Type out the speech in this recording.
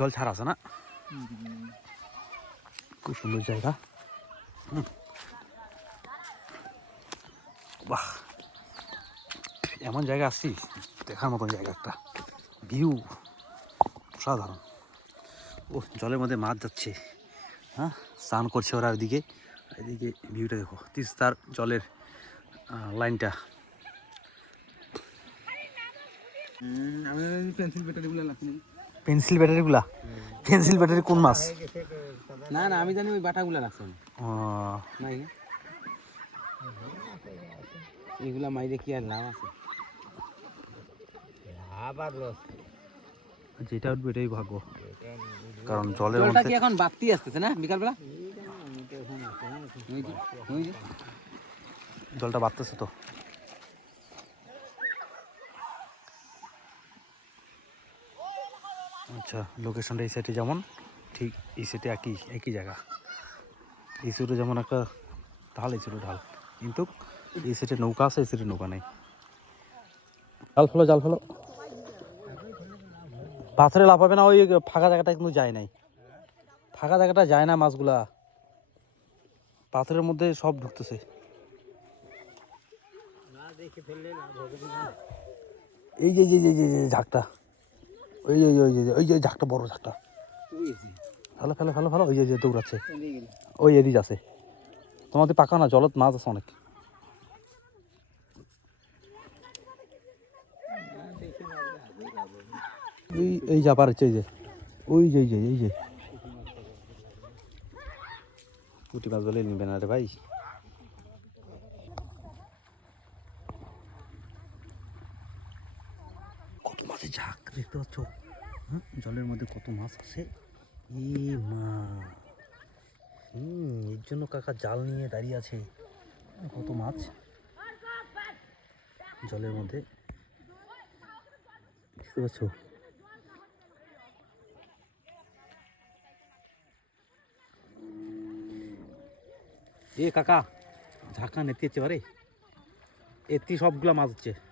জল ছাড়া আছে না? খুব সুন্দর জায়গা। বাহ। এমন জায়গা আসছি দেখার মতন জায়গা একটা। ভিউ। অসাধারণ। ও জলের মধ্যে মাছ যাচ্ছে। হ্যাঁ স্নান করছে ওরা ওইদিকে। এদিকে ভিউটা দেখো। তিস্তার জলের লাইনটা। আমি পেন্সিল ব্যাটারিগুলো লাগছে পেন্সিল ব্যাটারিগুলা? পেন্সিল ব্যাটারি কোন মাছ? না না আমি জানি ওই বাটাগুলো লাগছে। ও, নাই এগুলা মাইরে কি আর লাভ আছে? আবার লস যেটা উঠবে এটাই ভাগ্য। কারণ জলের জলটা মধ্যে কি এখন বাড়তি আসতেছে না বিকালবেলা। জলটা বাড়তেছে তো। আচ্ছা লোকেশনটা এই সাইডে যেমন, ঠিক এই সাইডে একই একই জায়গা। এই সাইডে যেমন একটা ঢাল, এই সাইডে ঢাল। কিন্তু এই সাইডে নৌকা আছে, এই সাইডে নৌকা নেই। জাল ফেলো জাল ফেলো। পাথরে লাফাবে না, ওই ফাঁকা জায়গাটা কিন্তু যায় নাই। ফাঁকা জায়গাটা যায় না মাছগুলা। পাথরের মধ্যে সব ঢুকতেছে। এই যে যে যে, ঝাঁকটা। ওই ওই ওই যে ওই ওই ঝাঁকটা বড় ঝাঁকটা। ফেলো ফেলো ফেলো ফেলো। ওই যে ওই যে দৌড়াচ্ছে ওই এদিকে আছে। তোমাদের পাকা না জলত মাছ আছে অনেক। এই এই যা পারছে এই যে। ওই যে এই যে এই যে। পুঁটি মাছ বলে নিবে না রে ভাই। ঝাঁক। দেখতে পাচ্ছ? হুম, জলের মধ্যে কত মাছ আছে। এ মা। হুম এর জন্য কাকা জাল নিয়ে দাঁড়িয়ে আছে। কত মাছ? জলের মধ্যে। দেখতে পাচ্ছ? এ কাকা ঝাঁকা নেতি বারে এতি সবগুলা মাছ হচ্ছে।